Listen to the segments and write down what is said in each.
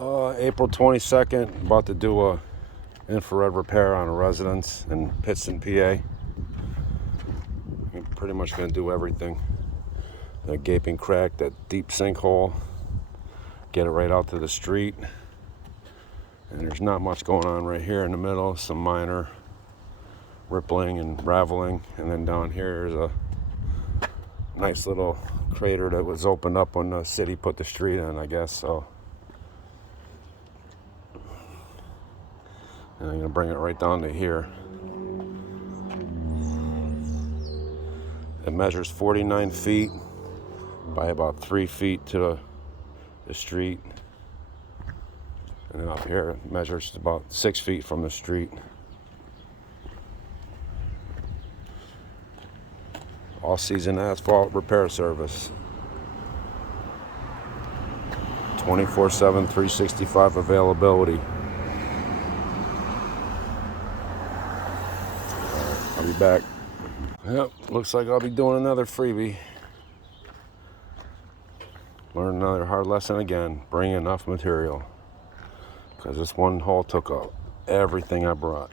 April 22nd, about to do a infrared repair on a residence in Pittston, PA. I'm pretty much going to do everything. That gaping crack, that deep sinkhole, get it right out to the street. And there's not much going on right here in the middle, some minor rippling and raveling. And then down here is a nice little crater that was opened up when the city put the street in, I guess. So, and I'm going to bring it right down to here. It measures 49 feet by about 3 feet to the street. And then up here it measures about 6 feet from the street. All-season asphalt repair service. 24/7, 365 availability. I'll be back. Yep, looks like I'll be doing another freebie. Learn another hard lesson again. Bring enough material. Because this one hole took up everything I brought.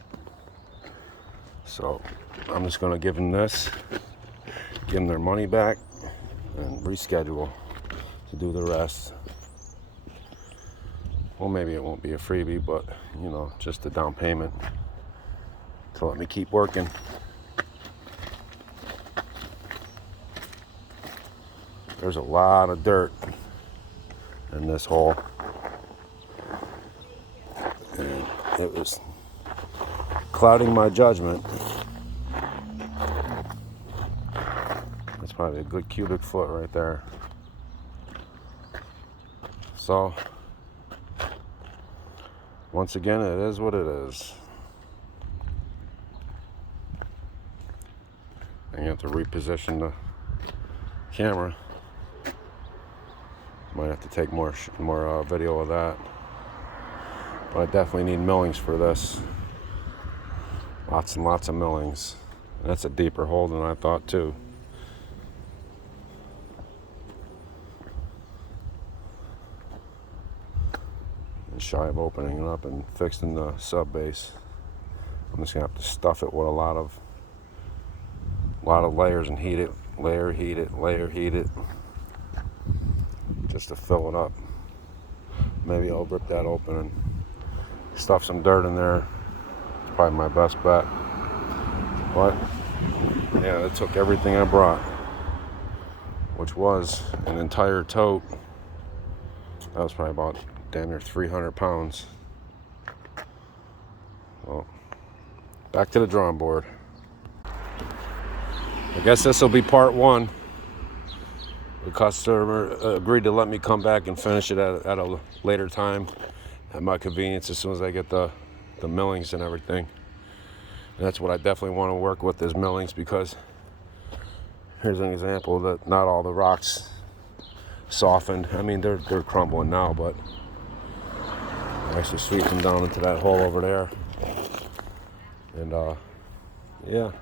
So I'm just going to give them this, give them their money back, and reschedule to do the rest. Well, maybe it won't be a freebie, but you know, just a down payment to let me keep working. There's a lot of dirt in this hole, and it was clouding my judgment. That's probably a good cubic foot right there. So once again, it is what it is. And you have to reposition the camera. Might have to take more video of that. But I definitely need millings for this. Lots and lots of millings. And that's a deeper hole than I thought too. And shy of opening it up and fixing the sub base. I'm just gonna have to stuff it with a lot of layers and heat it, layer, heat it, just to fill it up. Maybe I'll rip that open and stuff some dirt in there. It's probably my best bet. But yeah, it took everything I brought, which was an entire tote. That was probably about damn near 300 pounds. Well, back to the drawing board. I guess this will be part one. The customer agreed to let me come back and finish it at a later time at my convenience as soon as I get the millings and everything. And that's what I definitely want to work with, is millings, because here's an example that not all the rocks softened. I mean, they're crumbling now, but I actually sweep them down into that hole over there. And yeah,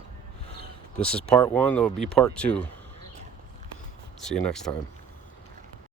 this is part one. There will be part two. See you next time.